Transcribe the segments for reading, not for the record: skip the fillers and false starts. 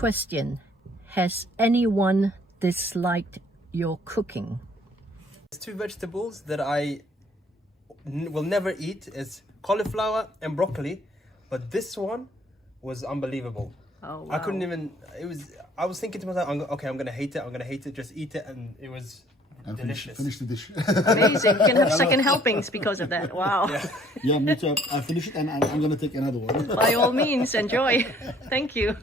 Question: has anyone disliked your cooking? There's two vegetables that I will never eat is cauliflower and broccoli, but this one was unbelievable. Oh, wow. I couldn't even, I was thinking to myself, okay, I'm gonna hate it, just eat it, and it was delicious. Finish the dish. Amazing. You can have second helpings because of that. Wow. Yeah, me too. I finished it and I'm gonna take another one. By all means, enjoy. Thank you.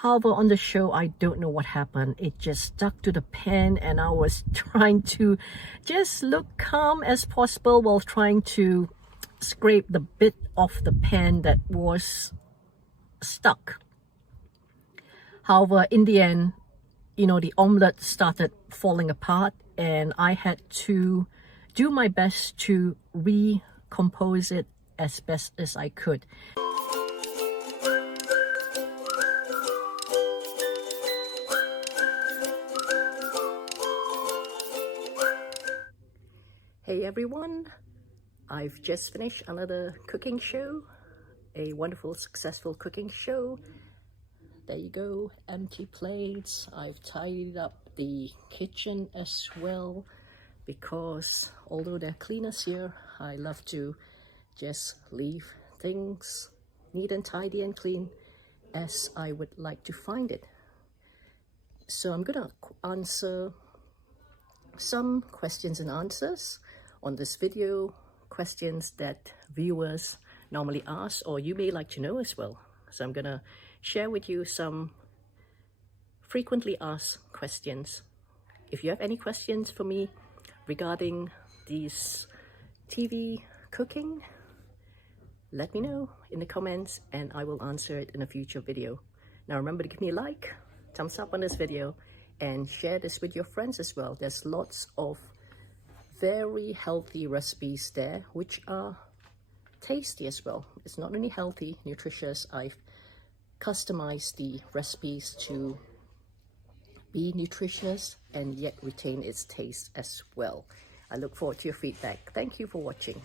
However, on the show, I don't know what happened. It just stuck to the pan and I was trying to just look calm as possible while trying to scrape the bit off the pan that was stuck. However, in the end, the omelette started falling apart and I had to do my best to recompose it as best as I could. Hey everyone, I've just finished another cooking show, a wonderful, successful cooking show. There you go, empty plates. I've tidied up the kitchen as well because although there are cleaners here, I love to just leave things neat and tidy and clean as I would like to find it. So I'm gonna answer some questions and answers on this video, questions that viewers normally ask or you may like to know as well. So I'm gonna share with you some frequently asked questions. If you have any questions for me regarding these TV cooking, let me know in the comments and I will answer it in a future video. Now remember to give me a like, thumbs up on this video, and share this with your friends as well. There's lots of very healthy recipes there which are tasty as well. It's not only healthy, nutritious. I've customized the recipes to be nutritious and yet retain its taste as well. I look forward to your feedback. Thank you for watching.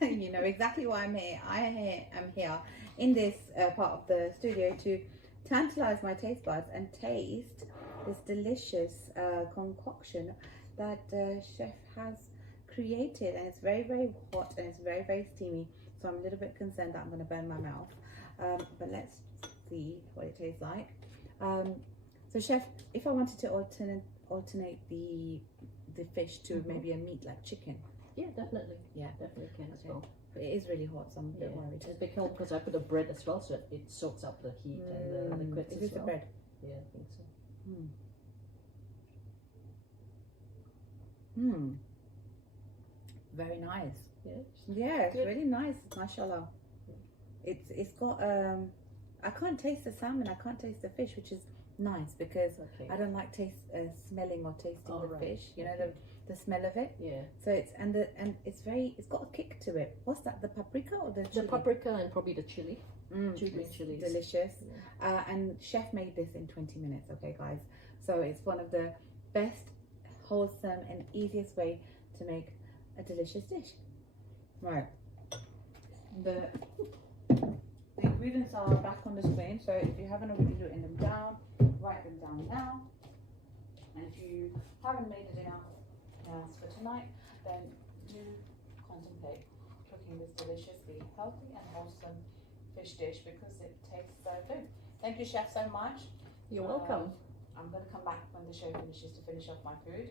You know exactly why I'm here. I am here in this part of the studio to tantalize my taste buds and taste this delicious concoction that chef has created, and it's very, very hot and it's very, very steamy, so I'm a little bit concerned that I'm going to burn my mouth, but let's see what it tastes like. So chef, if I wanted to alternate the fish to maybe a meat like chicken. Yeah, definitely. Yeah, Definitely can as well. but it is really hot, so I'm a bit worried. It's a bit cold because I put the bread as well, so it soaks up the heat and the liquids Is as this well. the bread? Yeah, I think so. Very nice. Yeah. It's really nice, mashallah. It's got I can't taste the salmon, I can't taste the fish, which is nice because I don't like smelling or tasting the fish, you know, the smell of it. Yeah. So it's it's got a kick to it. What's that, the paprika or the chili? The paprika and probably the chili. Two green chilies. Delicious. Yeah. And chef made this in 20 minutes, okay guys, so it's one of the best, wholesome and easiest way to make a delicious dish. Right, the ingredients are back on the screen, so if you haven't already written them down, write them down now, and if you haven't made it enough for tonight, then do contemplate cooking this deliciously healthy and wholesome fish dish because it tastes so good. Thank you, chef, so much. You're welcome. I'm going to come back when the show finishes to finish off my food,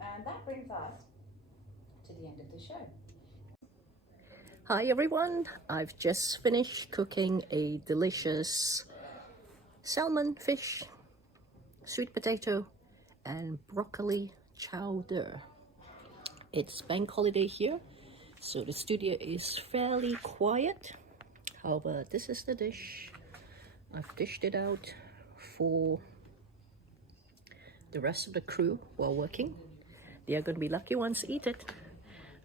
and that brings us to the end of the show. Hi everyone, I've just finished cooking a delicious salmon, fish, sweet potato and broccoli chowder. It's bank holiday here, so the studio is fairly quiet. However, this is the dish. I've dished it out for the rest of the crew while working. They are going to be lucky ones to eat it.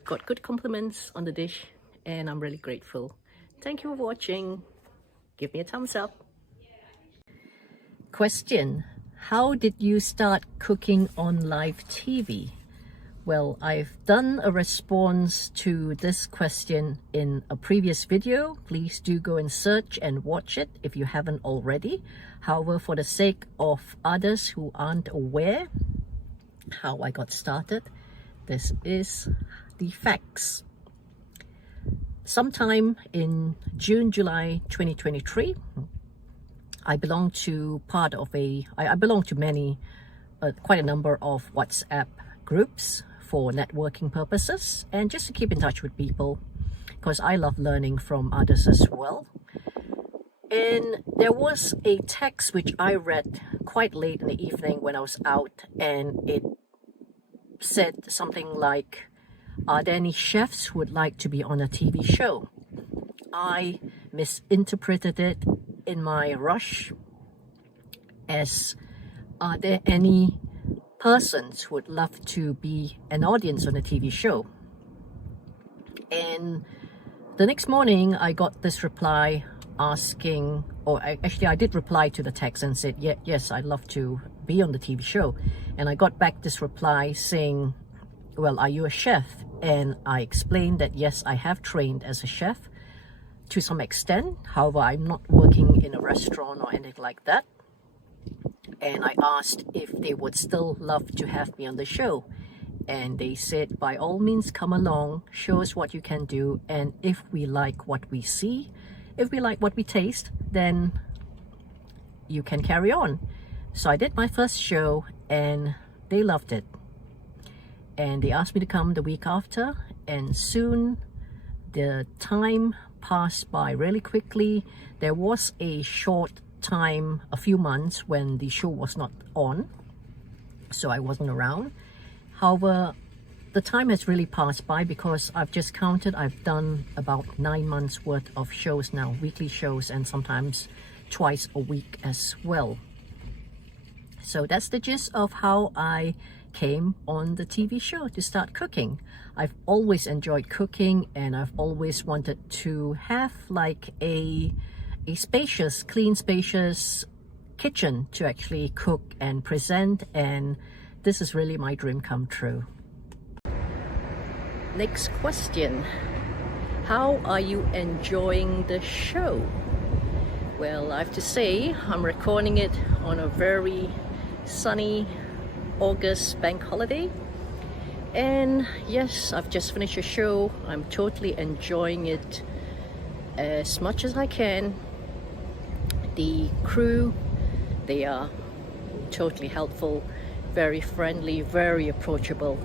Got good compliments on the dish and I'm really grateful. Thank you for watching. Give me a thumbs up. Question: how did you start cooking on live TV? Well, I've done a response to this question in a previous video. Please do go and search and watch it if you haven't already. However, for the sake of others who aren't aware how I got started, this is the facts. Sometime in June, July 2023, I belong to many, quite a number of WhatsApp groups for networking purposes and just to keep in touch with people, because I love learning from others as well. And there was a text which I read quite late in the evening when I was out, and it said something like, are there any chefs who would like to be on a TV show? I misinterpreted it in my rush as, are there any persons who would love to be an audience on a TV show? And the next morning I got this reply asking, I did reply to the text and said, yes, I'd love to be on the TV show. And I got back this reply saying, well, are you a chef? And I explained that yes, I have trained as a chef to some extent. However, I'm not working in a restaurant or anything like that. And I asked if they would still love to have me on the show. And they said, by all means, come along, show us what you can do. And if we like what we see, if we like what we taste, then you can carry on. So I did my first show and they loved it. And they asked me to come the week after. And soon the time passed by really quickly. There was a short time, a few months, when the show was not on, so I wasn't around. However, the time has really passed by because I've just counted, I've done about 9 months worth of shows now, weekly shows, and sometimes twice a week as well. So that's the gist of how I came on the TV show to start cooking. I've always enjoyed cooking, and I've always wanted to have like a spacious, clean, spacious kitchen to actually cook and present, and this is really my dream come true. Next question. How are you enjoying the show? Well, I have to say, I'm recording it on a very sunny August bank holiday. And yes, I've just finished a show. I'm totally enjoying it as much as I can. The crew, they are totally helpful, very friendly, very approachable,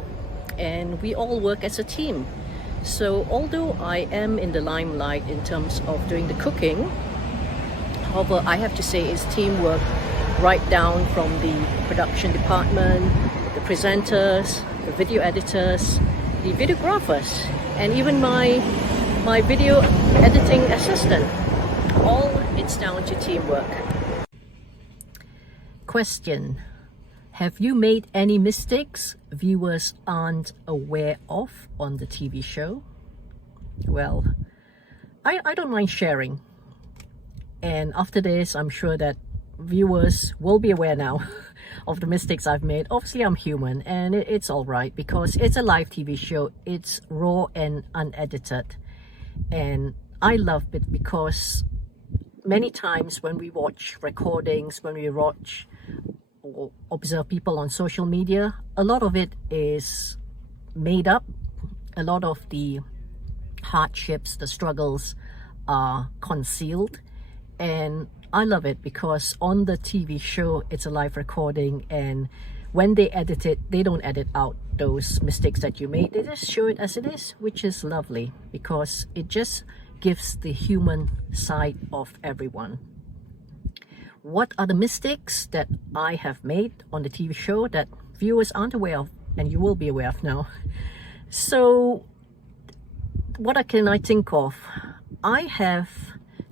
and we all work as a team. So although I am in the limelight in terms of doing the cooking, however, I have to say it's teamwork right down from the production department, the presenters, the video editors, the videographers, and even my video editing assistant. All it's down to teamwork. Question. Have you made any mistakes viewers aren't aware of on the TV show? Well, I don't mind sharing. And after this, I'm sure that viewers will be aware now of the mistakes I've made. Obviously, I'm human, and it's all right because it's a live TV show. It's raw and unedited. And I love it because many times when we watch recordings, when we watch or observe people on social media, a lot of it is made up. A lot of the hardships, the struggles are concealed. And I love it because on the TV show, it's a live recording, and when they edit it, they don't edit out those mistakes that you made. They just show it as it is, which is lovely because it just gives the human side of everyone. What are the mistakes that I have made on the TV show that viewers aren't aware of, and you will be aware of now? So what can I think of? I have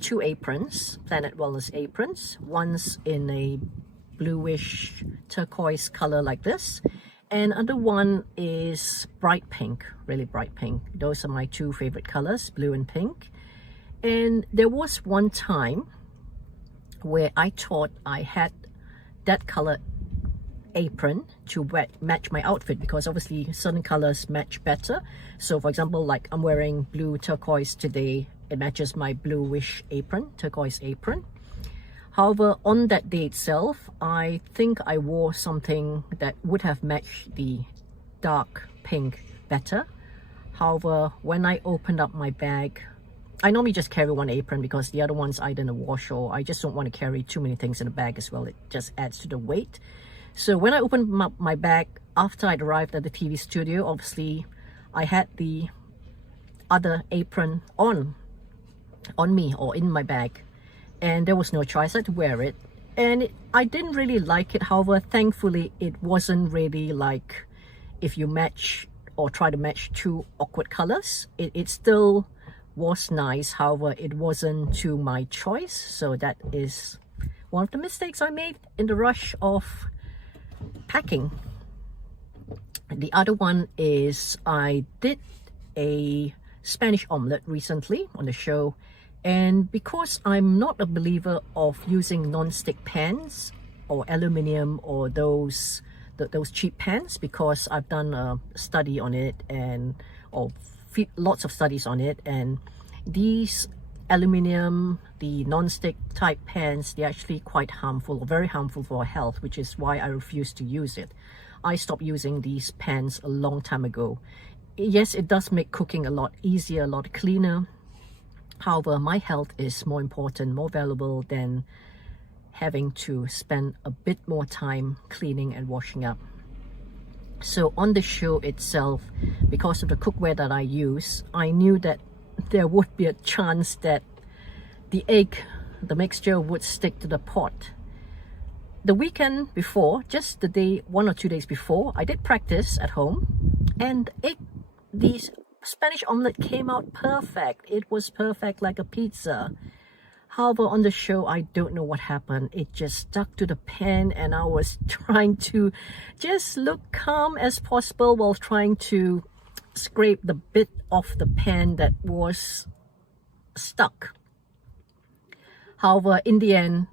2 aprons, Planet Wellness aprons. One's in a bluish turquoise color like this, and other one is bright pink, really bright pink. Those are my 2 favorite colors, blue and pink. And there was one time where I thought I had that color apron to match my outfit, because obviously certain colors match better. So for example, like I'm wearing blue turquoise today, it matches my bluish apron, turquoise apron. However, on that day itself, I think I wore something that would have matched the dark pink better. However, when I opened up my bag, I normally just carry one apron because the other one's either in the wash, or I just don't want to carry too many things in the bag as well. It just adds to the weight. So when I opened up my bag after I'd arrived at the TV studio, obviously I had the other apron on me or in my bag, and there was no choice. I had to wear it, and I didn't really like it. However, thankfully it wasn't really like if you match or try to match two awkward colors. It still was nice. However, it wasn't to my choice. So that is one of the mistakes I made in the rush of packing. The other one is I did a Spanish omelette recently on the show, and because I'm not a believer of using non-stick pans or aluminium or those cheap pans, because I've done a study on it and lots of studies on it, and these aluminium, the non-stick type pans, they're actually quite harmful, or very harmful for our health, which is why I refuse to use it. I stopped using these pans a long time ago. Yes, it does make cooking a lot easier, a lot cleaner. However, my health is more important, more valuable than having to spend a bit more time cleaning and washing up. So on the show itself, because of the cookware that I use, I knew that there would be a chance that the egg, the mixture, would stick to the pot. The weekend before, just the day, 1 or 2 days before, I did practice at home, and the Spanish omelette came out perfect. It was perfect like a pizza. However, on the show, I don't know what happened. It just stuck to the pan, and I was trying to just look calm as possible while trying to scrape the bit off the pan that was stuck. However, in the end,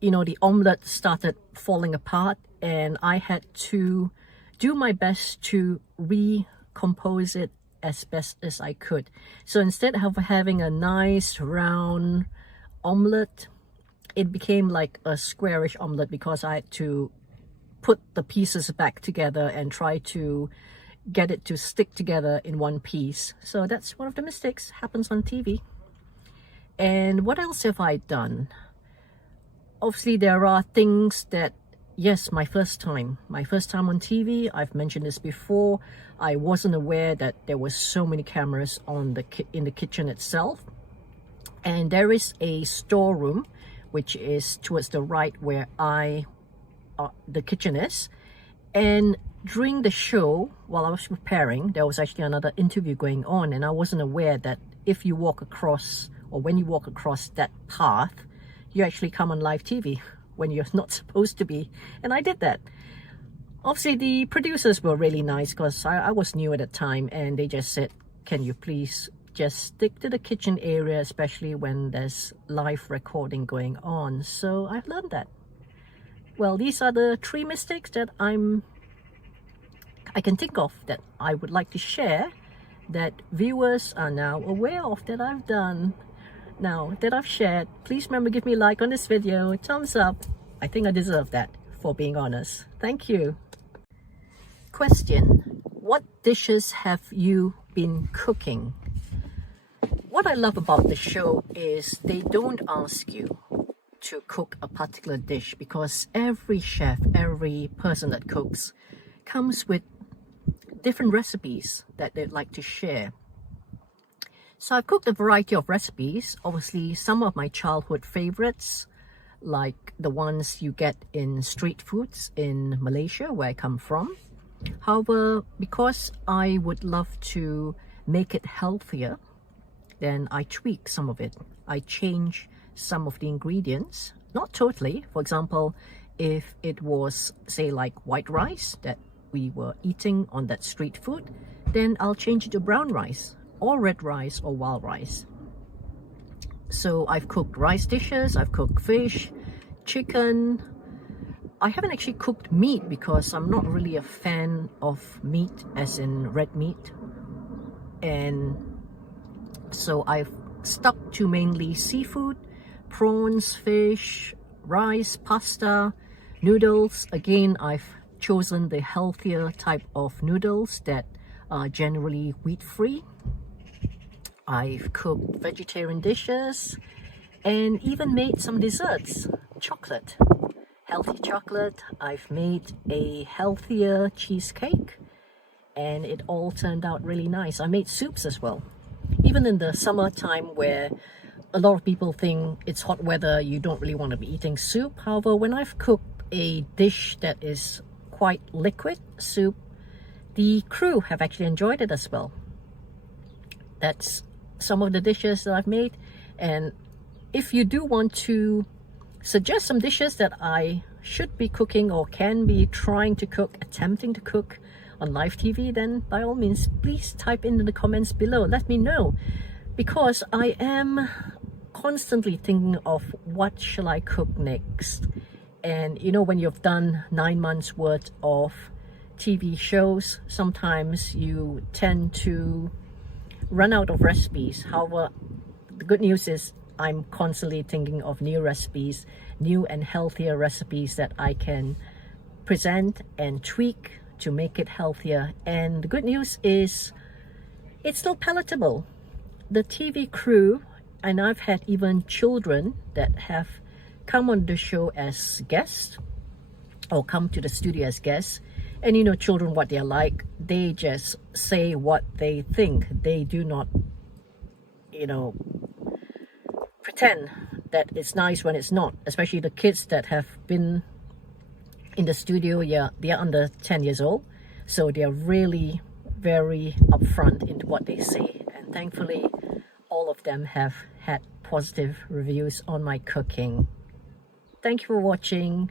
you know, the omelette started falling apart, and I had to do my best to recompose it as best as I could. So instead of having a nice round omelette, it became like a squarish omelette, because I had to put the pieces back together and try to get it to stick together in one piece. So that's one of the mistakes, happens on TV. And what else have I done? Obviously there are things that, yes, my first time on TV, I've mentioned this before, I wasn't aware that there were so many cameras on in the kitchen itself. And there is a storeroom, which is towards the right where the kitchen is. And during the show, while I was preparing, there was actually another interview going on, and I wasn't aware that if you walk across, or when you walk across that path, you actually come on live TV when you're not supposed to be. And I did that. Obviously, the producers were really nice, because I was new at the time, and they just said, can you please just stick to the kitchen area, especially when there's live recording going on. So I've learned that. Well, these are the 3 mistakes that I can think of that I would like to share, that viewers are now aware of, that I've done, now that I've shared. Please remember, give me a like on this video, thumbs up. I think I deserve that, for being honest. Thank you. Question: what dishes have you been cooking? What I love about the show is they don't ask you to cook a particular dish, because every chef, every person that cooks comes with different recipes that they'd like to share. So I've cooked a variety of recipes. Obviously, some of my childhood favorites, like the ones you get in street foods in Malaysia, where I come from. However, because I would love to make it healthier, then I tweak some of it. I change some of the ingredients, not totally. For example, if it was, say, like white rice that we were eating on that street food, then I'll change it to brown rice, or red rice, or wild rice. So I've cooked rice dishes, I've cooked fish, chicken, I haven't actually cooked meat because I'm not really a fan of meat, as in red meat. And so I've stuck to mainly seafood, prawns, fish, rice, pasta, noodles. Again, I've chosen the healthier type of noodles that are generally wheat-free. I've cooked vegetarian dishes and even made some desserts. Chocolate, healthy chocolate. I've made a healthier cheesecake and it all turned out really nice. I made soups as well. Even in the summertime where a lot of people think it's hot weather, you don't really want to be eating soup. However, when I've cooked a dish that is quite liquid, soup, the crew have actually enjoyed it as well. That's some of the dishes that I've made. And if you do want to suggest some dishes that I should be cooking or can be trying to cook, attempting to cook on live TV, then by all means, please type in the comments below. Let me know, because I am constantly thinking of what shall I cook next. And you know, when you've done 9 months worth of TV shows, sometimes you tend to run out of recipes. However, the good news is I'm constantly thinking of new recipes, new and healthier recipes that I can present and tweak to make it healthier. And the good news is it's still palatable. The TV crew, and I've had even children that have come on the show as guests or come to the studio as guests. And you know, children, what they're like, they just say what they think. They do not, you know, pretend that it's nice when it's not. Especially the kids that have been in the studio, yeah, they're under 10 years old. So they're really very upfront into what they say. And thankfully, all of them have had positive reviews on my cooking. Thank you for watching.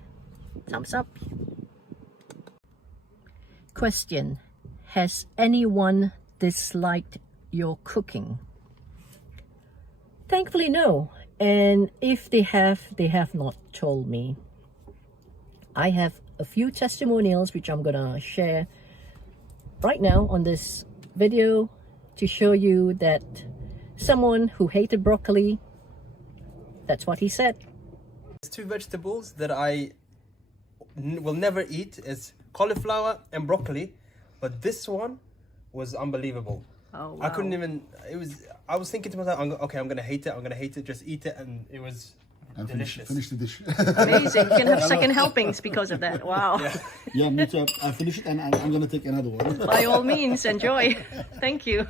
Thumbs up. Question: has anyone disliked your cooking? Thankfully, no. And if they have not told me. I have a few testimonials which I'm gonna share right now on this video to show you that someone who hated broccoli, that's what he said. There's two vegetables that I will never eat. Is cauliflower and broccoli, but this one was unbelievable. Oh, wow. I couldn't even, I was thinking to myself, okay, I'm gonna hate it, just eat it, and it was delicious. Finish the dish. Amazing. You can have second helpings because of that. Wow. Yeah, me too. I finished it and I'm gonna take another one. By all means, enjoy. Thank you.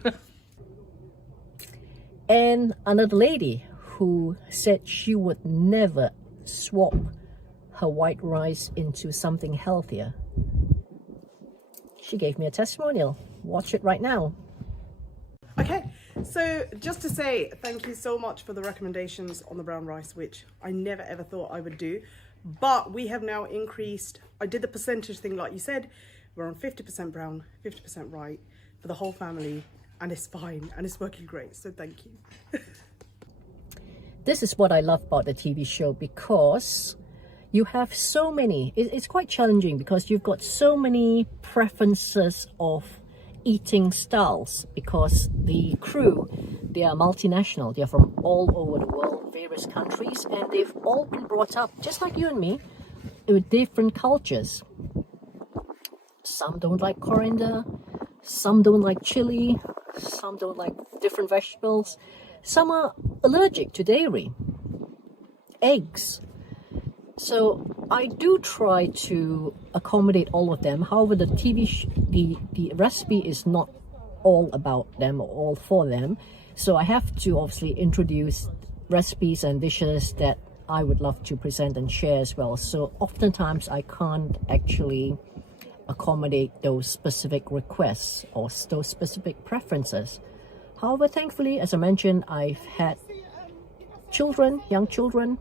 And another lady who said she would never swap her white rice into something healthier. She gave me a testimonial. Watch it right now. Okay, so just to say thank you so much for the recommendations on the brown rice, which I never ever thought I would do, but we have now increased. I did the percentage thing like you said. We're on 50% brown, 50% white for the whole family, and it's fine and it's working great, so thank you. This is what I love about the TV show, because you have so many, it's quite challenging because you've got so many preferences of eating styles, because the crew, they are multinational, they're from all over the world, various countries, and they've all been brought up, just like you and me, with different cultures. Some don't like coriander, some don't like chili, some don't like different vegetables, some are allergic to dairy, eggs. So I do try to accommodate all of them. However, the the recipe is not all about them or all for them. So I have to obviously introduce recipes and dishes that I would love to present and share as well. So oftentimes I can't actually accommodate those specific requests or those specific preferences. However, thankfully, as I mentioned, I've had children, young children,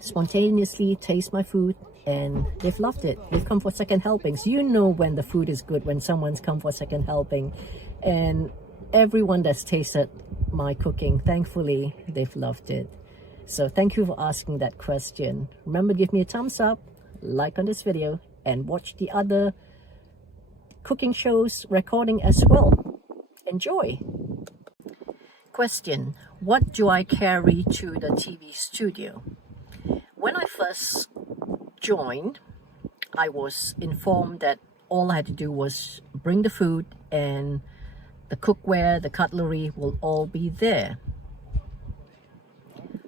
spontaneously taste my food, and they've loved it. They've come for second helpings. You know when the food is good, when someone's come for second helping. And everyone that's tasted my cooking, thankfully, they've loved it. So thank you for asking that question. Remember, give me a thumbs up, like on this video, and watch the other cooking shows recording as well. Enjoy! Question: what do I carry to the TV studio? When I first joined, I was informed that all I had to do was bring the food, and the cookware, the cutlery will all be there.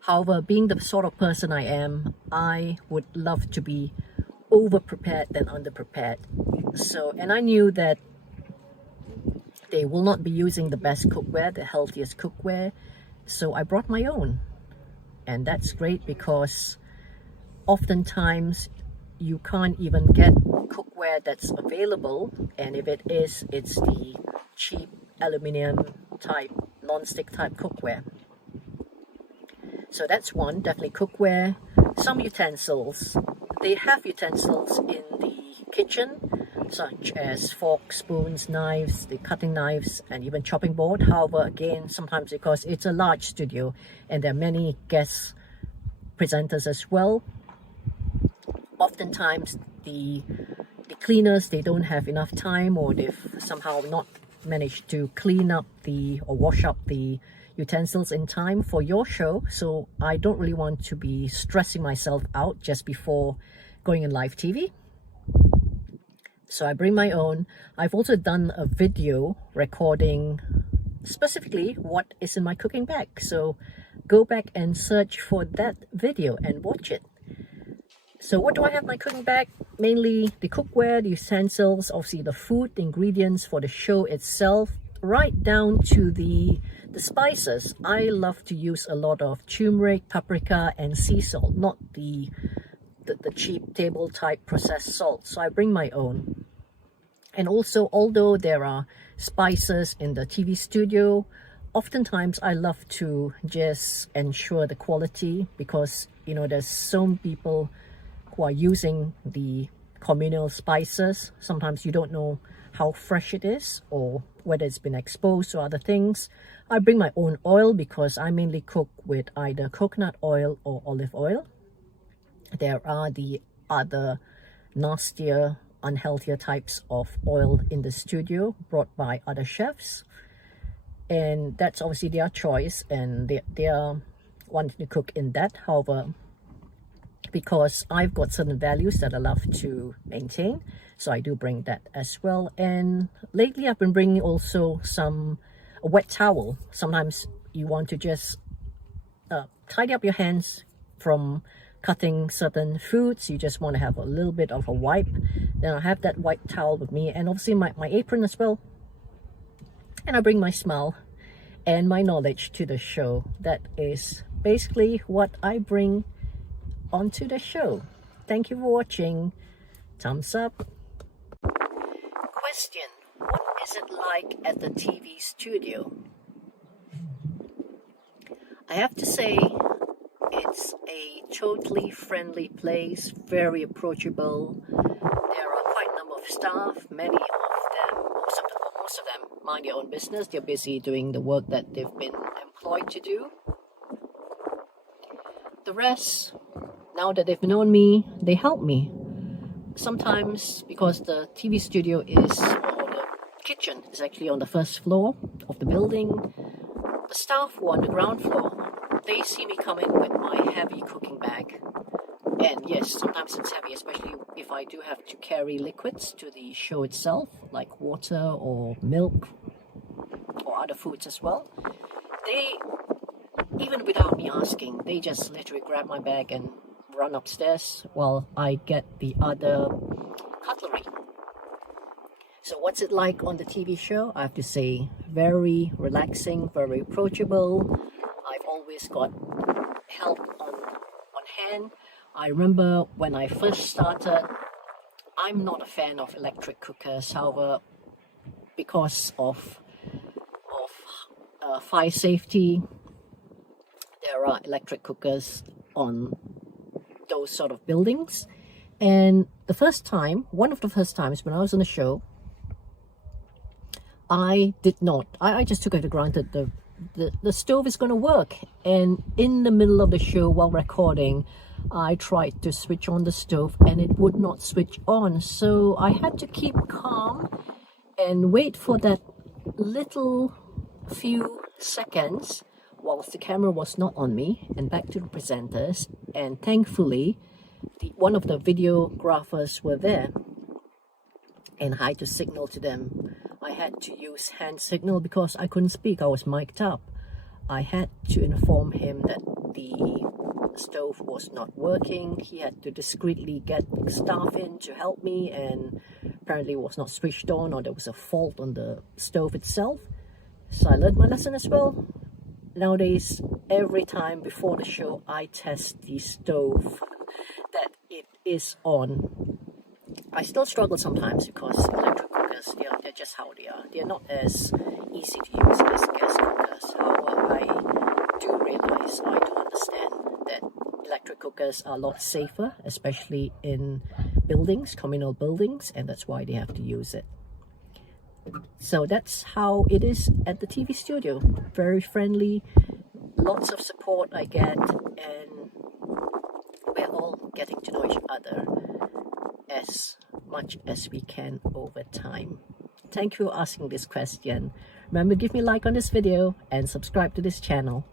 However, being the sort of person I am, I would love to be over-prepared than under-prepared. So, and I knew that they will not be using the best cookware, the healthiest cookware, so I brought my own. And that's great because oftentimes you can't even get cookware that's available, and if it is, it's the cheap aluminium type, non-stick type cookware. So that's one, definitely cookware. Some utensils. They have utensils in the kitchen, such as forks, spoons, knives, the cutting knives, and even chopping board. However, again, sometimes because it's a large studio and there are many guest presenters as well, oftentimes the cleaners, they don't have enough time, or they've somehow not managed to clean up or wash up the utensils in time for your show. So I don't really want to be stressing myself out just before going in live TV. So I bring my own. I've also done a video recording specifically what is in my cooking bag. So go back and search for that video and watch it. So what do I have in my cooking bag? Mainly the cookware, the utensils, obviously the food, the ingredients for the show itself, right down to the spices. I love to use a lot of turmeric, paprika, and sea salt, not the cheap table type processed salt. So I bring my own. And also, although there are spices in the TV studio, oftentimes I love to just ensure the quality, because you know there's some people who are using the communal spices. Sometimes you don't know how fresh it is or whether it's been exposed to other things. I bring my own oil because I mainly cook with either coconut oil or olive oil. There are the other nastier, unhealthier types of oil in the studio brought by other chefs, and that's obviously their choice, and they are wanting to cook in that. However, because I've got certain values that I love to maintain, so I do bring that as well. And lately I've been bringing also a wet towel. Sometimes you want to just tidy up your hands from cutting certain foods. You just want to have a little bit of a wipe. Then I have that white towel with me, and obviously my apron as well. And I bring my smile and my knowledge to the show. That is basically what I bring onto the show. Thank you for watching. Thumbs up. Question: what is it like at the TV studio? I have to say, it's a totally friendly place, very approachable. There are quite a number of staff, many of them, most of them mind their own business. They're busy doing the work that they've been employed to do. The rest, now that they've known me, they help me. Sometimes, because the TV studio is, or the kitchen is actually on the first floor of the building, the staff who are on the ground floor, they see me come in with my heavy cooking bag. And yes, sometimes it's heavy, especially if I do have to carry liquids to the show itself, like water or milk or other foods as well. They, even without me asking, they just literally grab my bag and run upstairs while I get the other cutlery. So what's it like on the TV show? I have to say, very relaxing, very approachable. I've always got help on hand. I remember when I first started, I'm not a fan of electric cookers. However, because of fire safety, there are electric cookers on those sort of buildings. And one of the first times when I was on the show, I just took it for granted the stove is going to work. And in the middle of the show while recording, I tried to switch on the stove and it would not switch on. So I had to keep calm and wait for that little few seconds whilst the camera was not on me, and back to the presenters. And thankfully, one of the videographers were there, and I had to signal to them. I had to use hand signal because I couldn't speak, I was mic'd up. I had to inform him that the stove was not working. He had to discreetly get staff in to help me, and apparently it was not switched on, or there was a fault on the stove itself. So I learned my lesson as well. Nowadays, every time before the show, I test the stove that it is on. I still struggle sometimes because electric cookers, they're just how they are. They're not as easy to use as gas cookers. However, I do realize, I do understand that electric cookers are a lot safer, especially in buildings, communal buildings, and that's why they have to use it. So that's how it is at the TV studio. Very friendly, lots of support I get, and we're all getting to know each other as much as we can over time. Thank you for asking this question. Remember, give me a like on this video and subscribe to this channel.